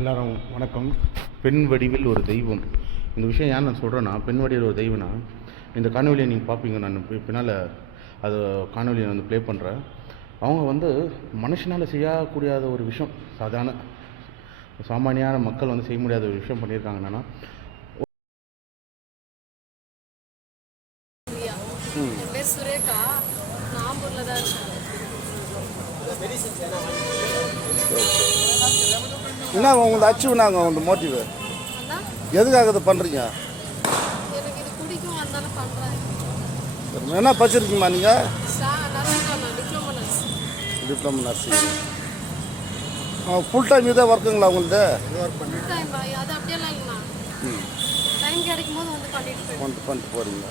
எல்லாரும் வணக்கம். பெண் வடிவில் ஒரு தெய்வம். இந்த விஷயம் ஏன் நான் சொல்கிறேன்னா, பெண் வடிவில் ஒரு தெய்வம்னா, இந்த காணொலியை நீங்கள் பார்ப்பீங்க. நான் பின்னால் அது காணொலியை வந்து ப்ளே பண்ணுறேன். அவங்க வந்து மனுஷனால் செய்யக்கூடிய ஒரு விஷயம், சாமானியான மக்கள் வந்து செய்ய முடியாத ஒரு விஷயம் பண்ணியிருக்காங்க. என்னென்னா, சுரேகா நாம்பூரில் தான் என்ன உங்களது அச்சீவ்னாங்க உங்கள் மோட்டிவ் எதுக்காக இதை பண்ணுறீங்க? எனக்கு இது பிடிக்கும், அதனால பண்ணுறேன். என்ன படிச்சிருக்கீங்களா நீங்கள்? Diploma nursing. ஃபுல் டைம் இதே ஒர்க்குங்களா உங்களது? ஃபுல் டைம் அது அப்படியெல்லாம் இல்லைண்ணா. டைம் கிடைக்கும் போது வந்து பண்ணிட்டு போகிறீங்க.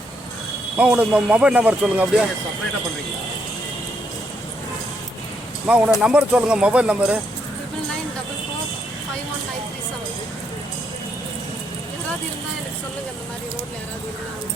உங்களோட மொபைல் நம்பர் சொல்லுங்கள். அப்படியே செப்பரேட்டாக பண்ணுறீங்களா? உங்களோட நம்பர் சொல்லுங்கள், மொபைல் நம்பரு. 99445197. யாராவது இருந்தால் எனக்கு சொல்லுங்கள். இந்த மாதிரி ரோட்டில் யாராவது இருந்தாலும்.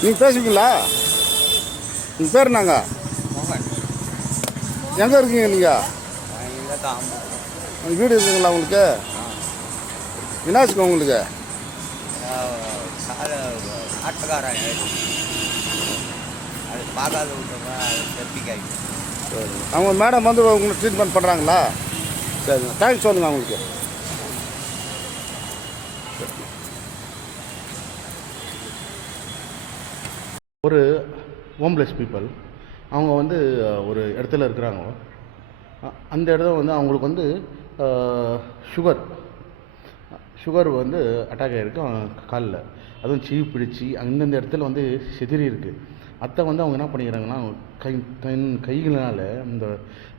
நீங்கள் பேசுவீங்களா? உங்கள் பேர் என்னங்க? எங்கே இருக்கீங்க நீங்கள்? வீடு இருக்குங்களா உங்களுக்கு? என்னாச்சுங்க உங்களுக்கு? ஆட்டக்காரன் அது பார்க்காத சரி, அவங்க மேடம் வந்து உங்களுக்கு ட்ரீட்மெண்ட் பண்ணுறாங்களா? சரிங்க, தேங்க்ஸ் சொல்லுங்கள் அவங்களுக்கு. ஒரு ஹோம்லெஸ் பீப்புள், அவங்க வந்து ஒரு இடத்துல இருக்கிறாங்க. அந்த இடத்துல வந்து அவங்களுக்கு வந்து சுகர் வந்து அட்டாக் ஆகிருக்கு காலில். அதுவும் சீ பிடிச்சி அந்தந்த இடத்துல வந்து செதிரி இருக்குது. அதை வந்து அவங்க என்ன பண்ணிக்கிறாங்கன்னா, கைகளால் இந்த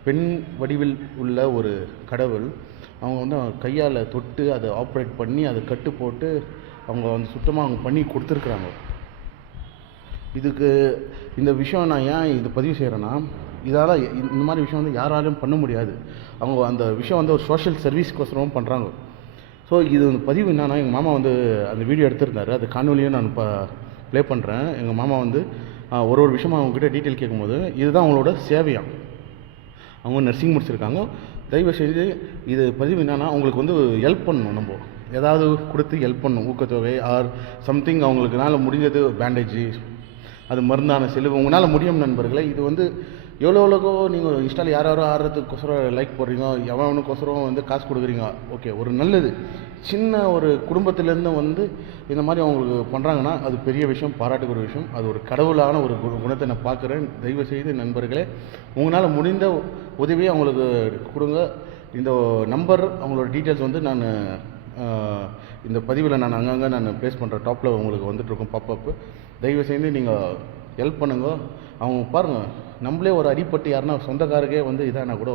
பெண் வடிவில் உள்ள ஒரு கடவுள் அவங்க வந்து கையால் தொட்டு அதை ஆப்ரேட் பண்ணி அதை கட்டு போட்டு அவங்க வந்து சுத்தமாக அவங்க பண்ணி கொடுத்துருக்குறாங்க. இதுக்கு இந்த விஷயம் நான் ஏன் இது பதிவு செய்கிறேன்னா, இதால் இந்த மாதிரி விஷயம் வந்து யாராலும் பண்ண முடியாது. அவங்க அந்த விஷயம் வந்து ஒரு சோஷியல் சர்வீஸ்க்கோசரம் பண்ணுறாங்க. ஸோ இது பதிவு என்னன்னா, எங்கள் மாமா வந்து அந்த வீடியோ எடுத்திருந்தாரு. அது காணொலியும் நான் ப்ளே பண்ணுறேன். எங்கள் மாமா வந்து ஒரு விஷயமாக அவங்கக்கிட்ட டீட்டெயில் கேட்கும்போது, இதுதான் அவங்களோட சேவையாக. அவங்க நர்சிங் முடிச்சிருக்காங்க. தயவு செய்து இது பதிவு என்னன்னா, அவங்களுக்கு வந்து ஹெல்ப் பண்ணணும். நம்ம ஏதாவது கொடுத்து ஹெல்ப் பண்ணணும். ஊக்கத்தொகை ஆர் சம்திங் அவங்களுக்குனால முடிஞ்சது, பேண்டேஜ், அது மருந்தான செலவு உங்களால் முடியும் நண்பர்களே. இது வந்து எவ்வளோக்கோ நீங்கள் இன்ஸ்டாவில் யாரோ ஆடுறதுக்கோசரம் லைக் போடுறீங்க, எவனுக்கோசரம் வந்து காசு கொடுக்குறீங்க. ஓகே, ஒரு நல்லது சின்ன ஒரு குடும்பத்திலேருந்து வந்து இந்த மாதிரி அவங்களுக்கு பண்ணுறாங்கன்னா அது பெரிய விஷயம், பாராட்டுக்குரிய விஷயம். அது ஒரு கடவுளான ஒரு குணத்தை நான் பார்க்குறேன். தயவு செய்து நண்பர்களே, உங்களால் முடிந்த உதவியை அவங்களுக்கு கொடுங்க. இந்த நம்பர், அவங்களோட டீட்டெயில்ஸ் வந்து நான் இந்த பதிவில் நான் அங்கங்கே நான் ப்ளேஸ் பண்ணுற டாப்பில் உங்களுக்கு வந்துட்டுருக்கோம் பாப்பப்பு. தயவு செய்து நீங்கள் ஹெல்ப் பண்ணுங்க. அவங்க பாருங்கள், நம்மளே ஒரு அடிப்பட்டு யாருன்னா சொந்தக்காரருக்கே வந்து இதானா கூட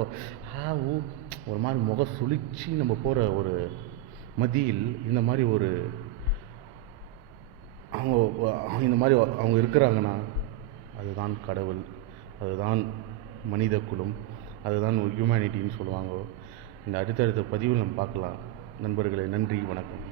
ஒரு மாதிரி முக சுழிச்சு நம்ம போகிற ஒரு மத்தியில் இந்த மாதிரி ஒரு இந்த மாதிரி அவங்க இருக்கிறாங்கன்னா அதுதான் கடவுள், அதுதான் மனித குலம், அதுதான் ஹியூமனிட்டின்னு சொல்லுவாங்க. இந்த அடுத்தடுத்த பதிவில் நம்ம பார்க்கலாம் நண்பர்களே. நன்றி, வணக்கம்.